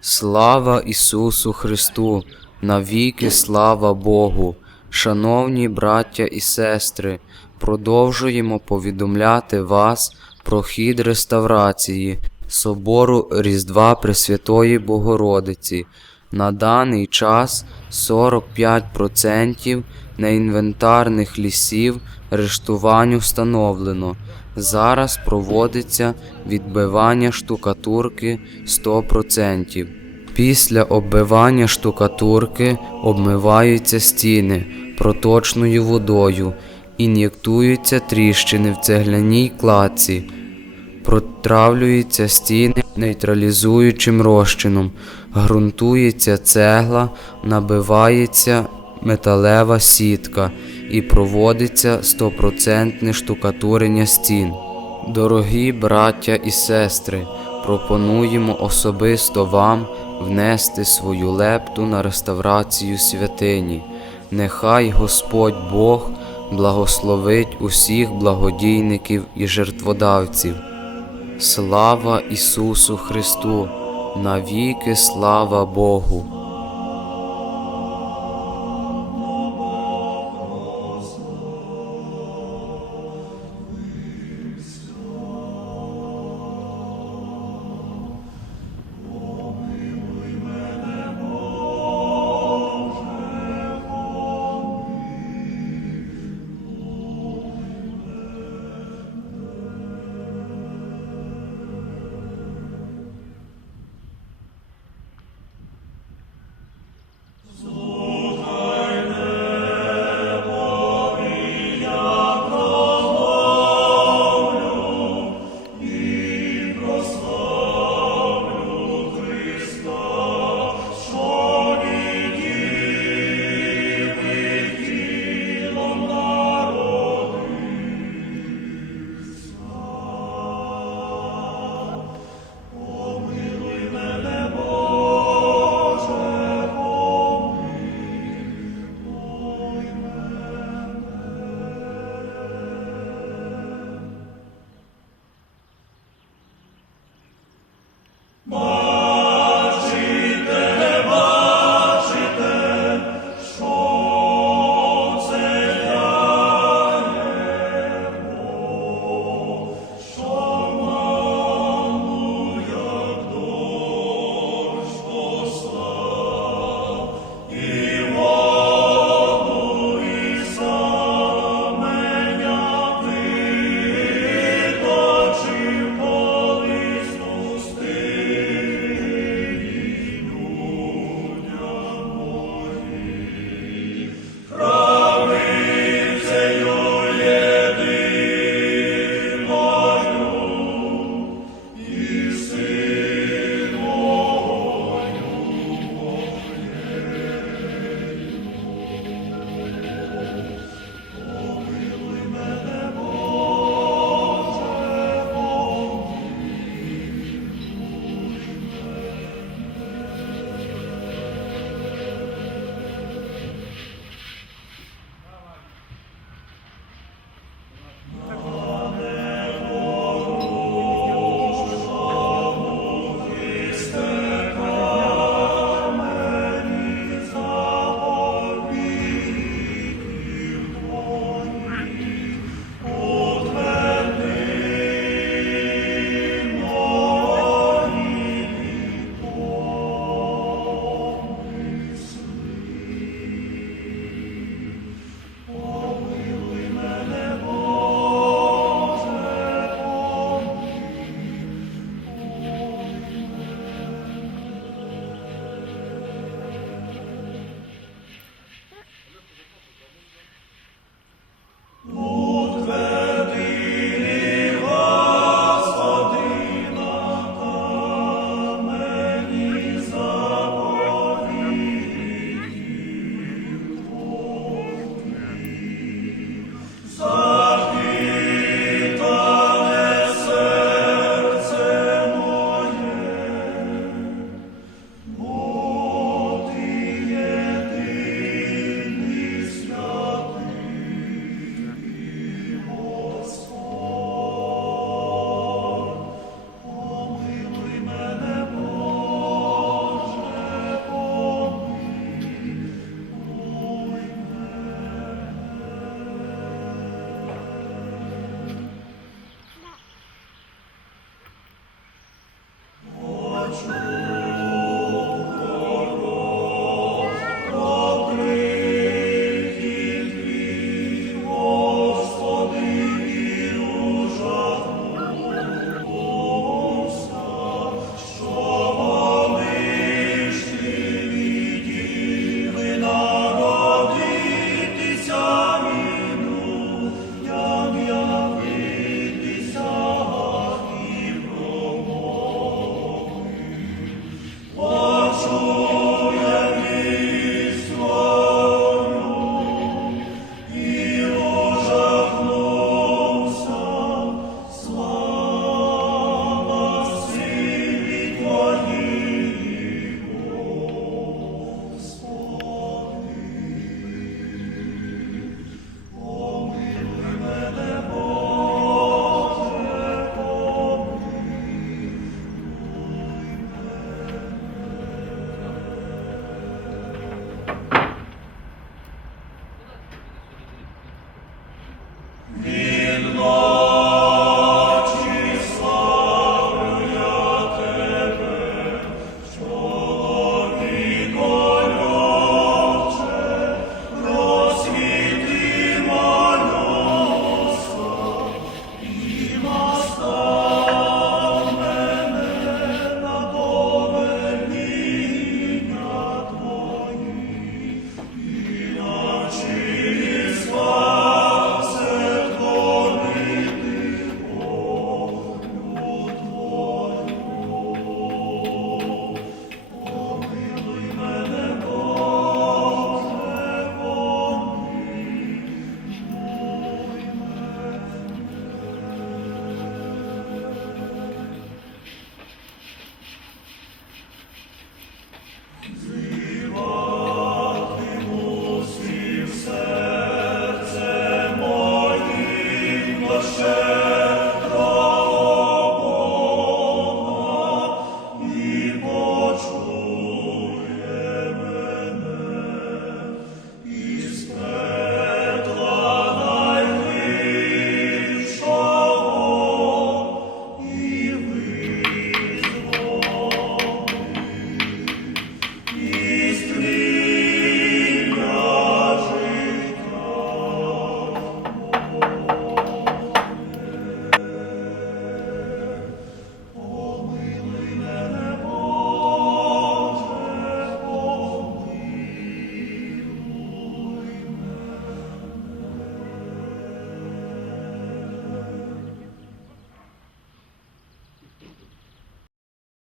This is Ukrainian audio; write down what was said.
Слава Ісусу Христу! Навіки слава Богу! Шановні браття і сестри, продовжуємо повідомляти вас про хід реставрації собору Різдва Пресвятої Богородиці. На даний час 45% неінвентарних лісів рештуванню встановлено. Зараз проводиться відбивання штукатурки 100%. Після оббивання штукатурки обмиваються стіни проточною водою, ін'єктуються тріщини в цегляній кладці, протравлюються стіни нейтралізуючим розчином, ґрунтується цегла, набивається металева сітка і проводиться 100% штукатурення стін. Дорогі браття і сестри, пропонуємо особисто вам внести свою лепту на реставрацію святині. Нехай Господь Бог благословить усіх благодійників і жертводавців. Слава Ісусу Христу! Навіки слава Богу!